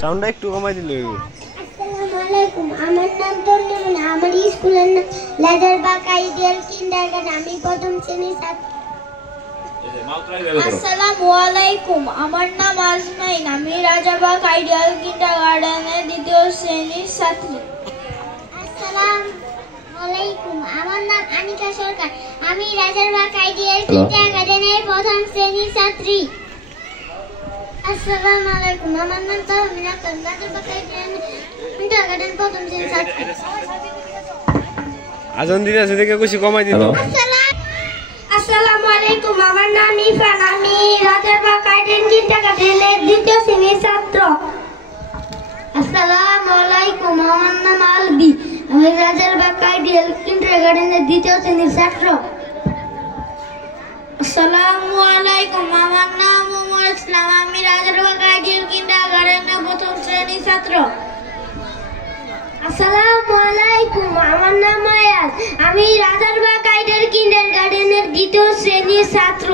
সাউন্ডটা একটু কমাই দিলে হইব। আসসালামু আলাইকুম, আমার নাম তন্নিমুন, আমার স্কুলের নাম লাজারবাগ আইডিয়াল কিন্ডারগার্টেন, আমি প্রথম শ্রেণীর ছাত্র। আসসালামু আলাইকুম, আমার নাম আজমাইন, আমি রাজাবাগ আইডিয়াল কিন্ডারগার্টেনের দ্বিতীয় শ্রেণীর ছাত্রী। আসসালামু আলাইকুম, আমার নাম আনিকা সরকার, আমি রাজারবাগ আইডিয়াল কিন্ডারগার্টেনের প্রথম শ্রেণীর ছাত্রী। আসসালামু আলাইকুম, আমার নাম তাহমিনা খান, রাজারবাগ আইডিয়াল কিন্ডারগার্টেন প্রথম শ্রেণীর ছাত্রী। আজান দিতে আছে দেখে কিছু কমাই দিত। আসসালামু আলাইকুম, আমার নাম ইরফান, আমি রাজারবাগ আইডিয়াল কিন্ডারগার্টেনের দ্বিতীয় শ্রেণীর ছাত্র। আসসালামু আলাইকুম, আমার নাম আলবি, আমি রাজারবাগ আইডিয়াল কিন্ডারগার্টেনের দ্বিতীয় শ্রেণীর ছাত্র। আসসালামু আলাইকুম, আমার নাম ওমর ইসলাম, আমি রাজারবাগ আইডিয়াল কিন্ডারগার্টেনের প্রথম শ্রেণীর ছাত্র। আসসালামু আলাইকুম, আমার নাম আয়াজ, আমি রাজারবাগ আইডিয়াল কিন্ডারগার্টেনের দ্বিতীয় শ্রেণীর ছাত্র।